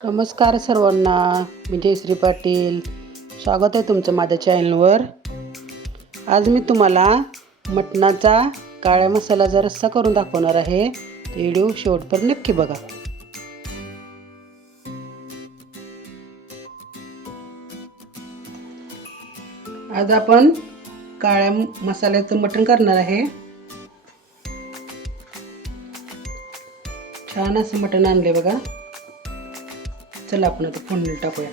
नमस्कार सर्वांना, मी जयश्री पाटील. स्वागत आहे तुमचं माझ्या चॅनलवर. आज मी तुम्हाला मटणाचा काळ्या मसाल्याचा रस्सा करून दाखवणार आहे. व्हिडिओ शेवटपर्यंत नक्की बघा. आज आपण काळ्या मसाल्याचं मटण करणार आहे. छान असं मटण आणले बघा. चला आपण आता फोडणी टाकूया.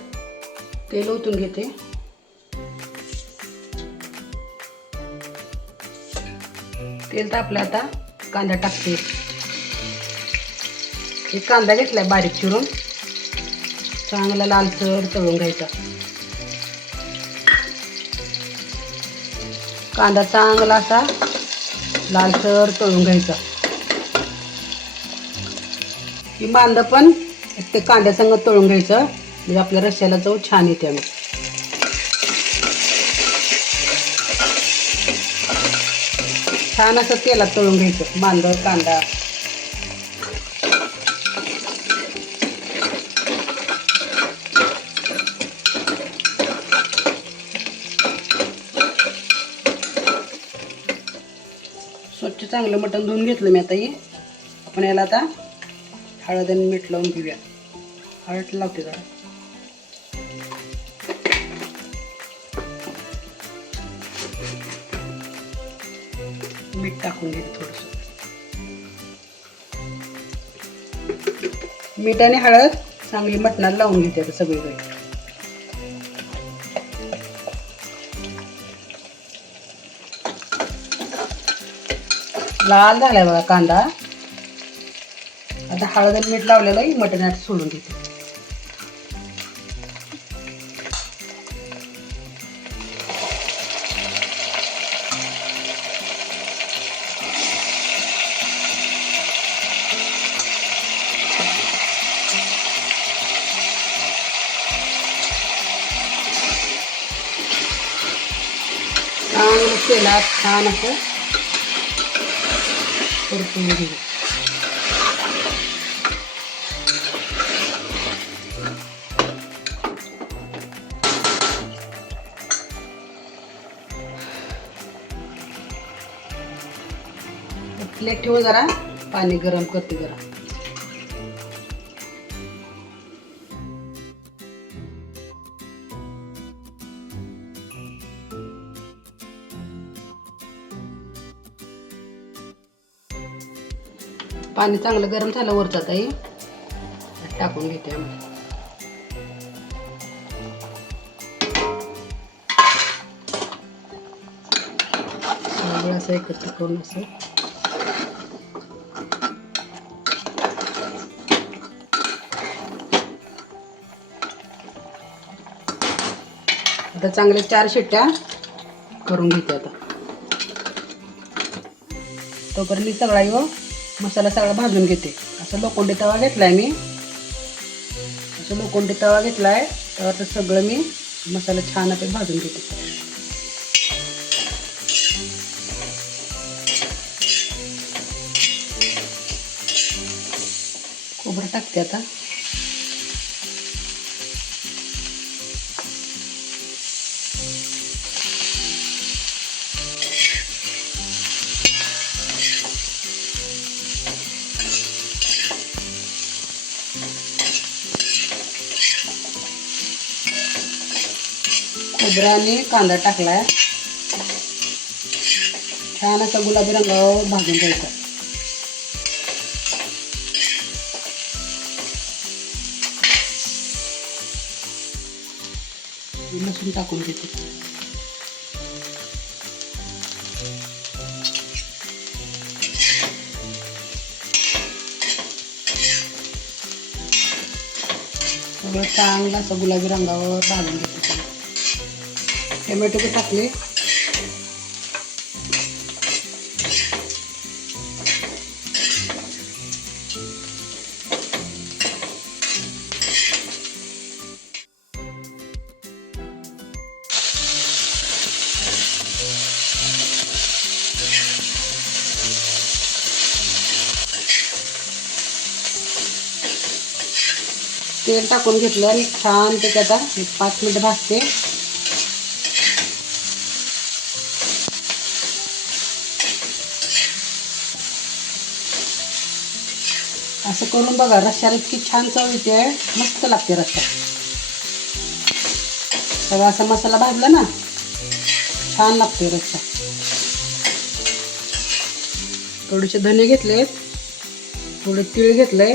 तेल ओतून घेते. तेल तापलं, आता कांदा टाकते. एक कांदा घेतलाय बारीक चिरून, चांगला लालसर तळून घ्यायचा. कांदा चांगला असा लालसर तळून घ्यायचा. ही बांध पण ते कांद्यासंग तळून घ्यायचं, म्हणजे आपल्या रश्श्याला चव छान येते. आम्ही छान असं तेलात तळून घ्यायचं बांध कांदा. स्वच्छ चांगलं मटण धुवून घेतलं मी. आता हे आपण याला आता हळद आणि मीठ लावून घेऊया. हळद लावते जरा. मीठ टाकून घेते थोडंसं. मीठ आणि हळद चांगली मटणाला लावून घेते आता सगळीकडे. लाल झालाय बघा कांदा. आता हळद आणि मीठ लावलेलं आहे, मटण सोडून देते. चांगलं तेलात छान असं परतून घेऊ. प्लेट ठेवून जरा पाणी गरम करते जरा. पाणी चांगलं गरम झालं वरचं, आता हे टाकून घेते आम्ही. सगळं असं एकत्र करून असं आता चांगले 4 शिट्ट्या करून घेते. आता तोपर्यंत मी सगळा मसाला सगळा भाजून घेते. असं लोखंडी तवा घेतलाय मी. असं लोखंडी तवा घेतलाय, तर सगळं मी मसाला छान आता भाजून घेते. खोबरं टाकते आता. खोबरं आणि कांदा टाकलाय. छान असा गुलाबी रंगावर भाजून घ्यायचा. लसूण टाकून घेते. सगळं चांगलं असं गुलाबी रंगावर भाजून घेते. टोमॅटो पण टाकले. तेल टाकून घेतलं आणि छान ते आता 5 मिनिटं भाजते. असं करून बघा, रस्स्याला इतकी छान चव येते, मस्त लागते रस्सा. सगळा असा मसाला भाजला ना, छान लागते रस्सा. थोडेसे धने घेतलेत, थोडे तीळ घेतले,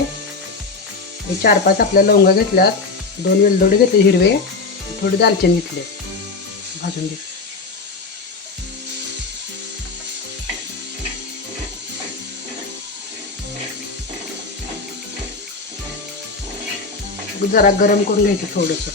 4-5 आपल्या लवंगा घेतल्यात, 2 वेलदोडे घेतले हिरवे, थोडे दालचिनी घेतले, भाजून घेतले. जरा गरम करून घ्यायचं थोडंसं.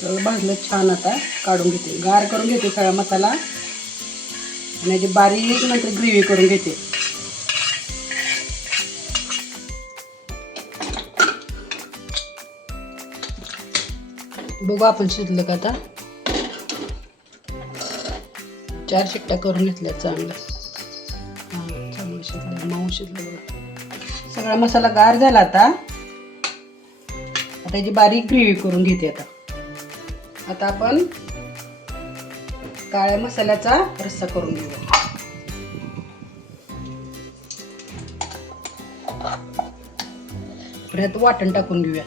सगळं भाजलं छान. आता काढून घेते, गार करून घेते सगळा मसाला आणि याची बारीक नंतर ग्रेव्ही करून घेते. बघू आपण शिजलं का. आता 4 शिट्ट्या करून घेतल्या चांगलं. चांगलं शिजलं, मऊ शिजलं बघा. सगळा मसाला गार झाला. आता याची बारीक ग्रेव्ही करून घेते. आता आपण काळ्या मसाल्याचा रस्सा करून घेऊया. परत वाटण टाकून घेऊया.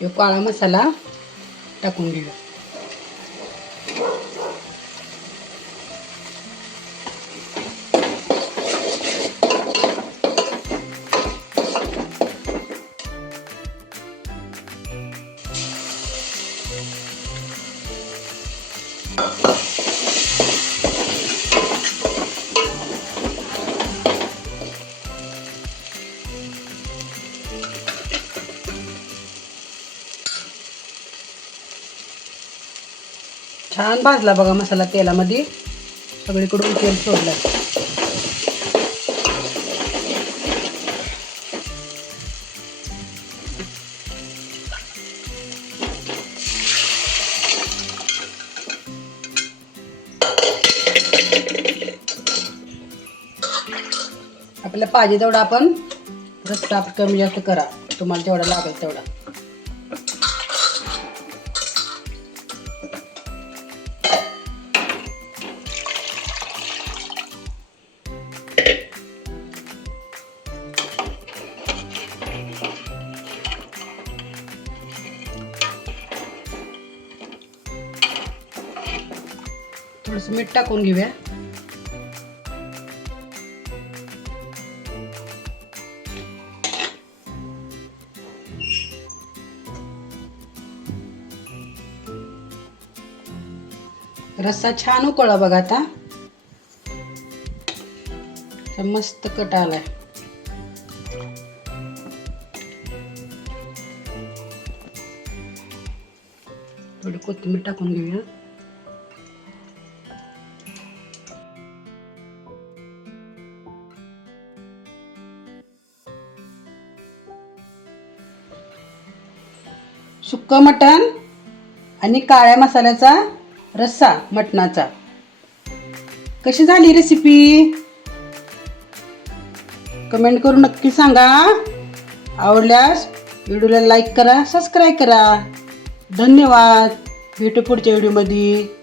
यो काळा मसाला टाकून घेऊया. छान भाजला बघा मसाला तेलामध्ये, सगळीकडून तेल सोडलं. आपल्याला पाहिजे तेवढा आपण रस्सा कमी जास्त करा, तुम्हाला जेवढा लागेल तेवढा. थोडंसं मीठ टाकून घेऊया. रस्सा छान उकळला बघा. आता मस्त कट आलाय. थोडी कोथिंबीर टाकून घेऊया. सुक्कं मटण आणि काळ्या मसाल्याचा रस्सा मटणाचा. कशी झाली रेसिपी कमेंट करून नक्की सांगा. आवडल्यास व्हिडिओला लाईक करा, सबस्क्राईब करा. धन्यवाद. भेटू पुढच्या व्हिडिओमध्ये.